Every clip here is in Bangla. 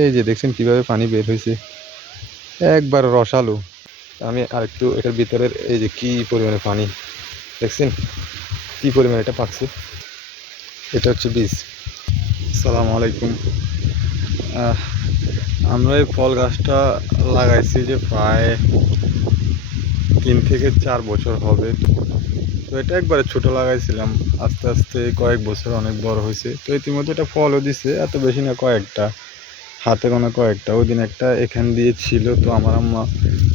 এই যে দেখছেন কিভাবে পানি বের হয়েছে, একবার রসালো। আমি আরেকটু এটার ভিতরের এই যে কি পরিমাণে পানি দেখছেন, কি পরিমাণে এটা পাকছে। এটা হচ্ছে বীজ। আসসালামু আলাইকুম। আহ, আমরা এই ফল গাছটা লাগাইছি যে প্রায় 3 থেকে 4 বছর হবে। তো এটা একবারে ছোট লাগাইছিলাম, আস্তে আস্তে কয়েক বছর অনেক বড় হয়েছে। তো ইতিমধ্যে এটা ফলও দিছে, এত বেশি না, কয়েকটা, হাতে গোনা কয়েকটা। ওই দিন একটা এখান দিয়ে ছিল, তো আমার আম্মা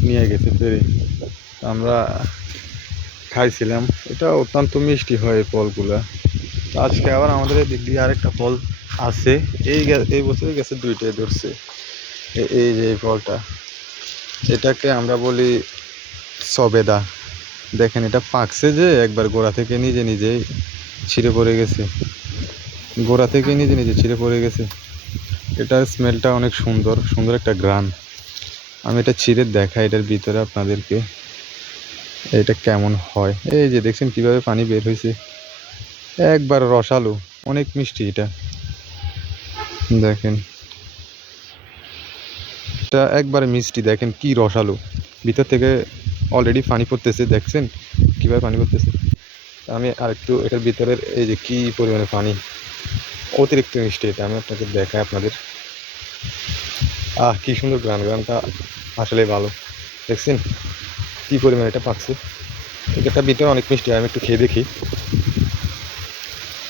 নিয়ে গেছে পেরে, আমরা খাইছিলাম। এটা অত্যন্ত মিষ্টি হয় এই ফলগুলা। তো আজকে আবার আমাদের দিক দিয়ে আরেকটা ফল আছে। এই বছরে গেছে দুইটাই ধরছে। এই যে এই ফলটা, এটাকে আমরা বলি সবেদা। দেখেন এটা পাকছে যে একবার গোড়া থেকে নিজে নিজেই ছিঁড়ে পড়ে গেছে, গোড়া থেকে নিজে নিজে ছিঁড়ে পড়ে গেছে। এটার স্মেলটা অনেক সুন্দর, সুন্দর একটা ঘ্রাণ। আমি এটা ছিঁড়ে দেখাই এটার ভিতরে আপনাদেরকে এটা কেমন হয়। এই যে দেখছেন কিভাবে পানি বের হয়েছে, একবার রসালো, অনেক মিষ্টি এটা। দেখেন এটা একবারে মিষ্টি, দেখেন কি রসালো, ভিতর থেকে অলরেডি পানি পড়তেছে। দেখছেন কিভাবে পানি পড়তেছে। আমি আরেকটু এটার ভিতরের এই যে কি পরিমাণে পানি, অতিরিক্ত মিষ্টি এটা। আমি আপনাকে দেখাই আপনাদের। কি সুন্দর গান, গানটা আসলে ভালো। দেখছেন কি পরিমাণে এটা পাকছে। এটার ভিতরে অনেক মিষ্টি, আমি একটু খেয়ে দেখি।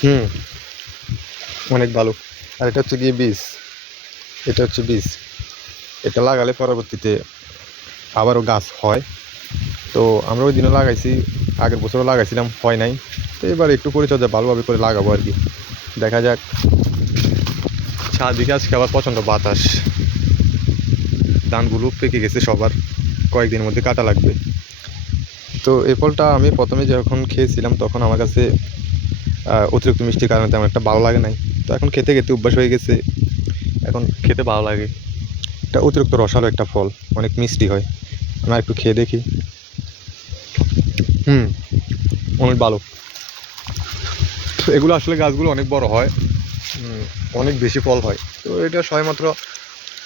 হুম, অনেক ভালো। আর এটা হচ্ছে গিয়ে বীজ, এটা হচ্ছে বীজ। এটা লাগালে পরবর্তীতে আবারও গাছ হয়। তো আমরা ওই দিনও লাগাইছি, আগের বছরও লাগাইছিলাম, হয় নাই। তো এবার একটু পরিচর্যা ভালোভাবে করে লাগাবো আর কি, দেখা যাক। চারদিকে আজকে আবার প্রচণ্ড বাতাস, ধানগুলো পেকে গেছে সবার, কয়েকদিনের মধ্যে কাটা লাগবে। তো এই ফলটা আমি প্রথমে যখন খেয়েছিলাম তখন আমার কাছে অতিরিক্ত মিষ্টির কারণে তেমন একটা ভালো লাগে নাই। তো এখন খেতে খেতে অভ্যাস হয়ে গেছে, এখন খেতে ভালো লাগে। এটা অতিরিক্ত রসালো একটা ফল, অনেক মিষ্টি হয়। আমি একটু খেয়ে দেখি। হুম, অনেক ভালো। তো এগুলো আসলে গাছগুলো অনেক বড় হয়, অনেক বেশি ফল হয়। তো এটা সবেমাত্র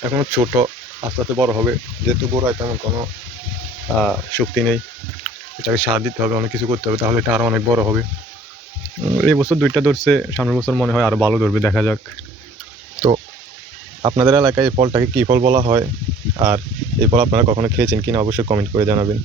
এখনও ছোট, আস্তে আস্তে বড় হবে। যেহেতু গোড়ায় তেমন কোনো শক্তি নেই, এটাকে সার দিতে হবে, অনেক কিছু করতে হবে, তাহলে এটা আরও অনেক বড় হবে। এই বছর দুইটা ধরছে, সামনের বছর মনে হয় আরও ভালো ধরবে, দেখা যাক। তো আপনাদের এলাকায় এই ফলটাকে কী ফল বলা হয়, আর এই ফল আপনারা কখনো খেয়েছেন কিনা অবশ্যই কমেন্ট করে জানাবেন।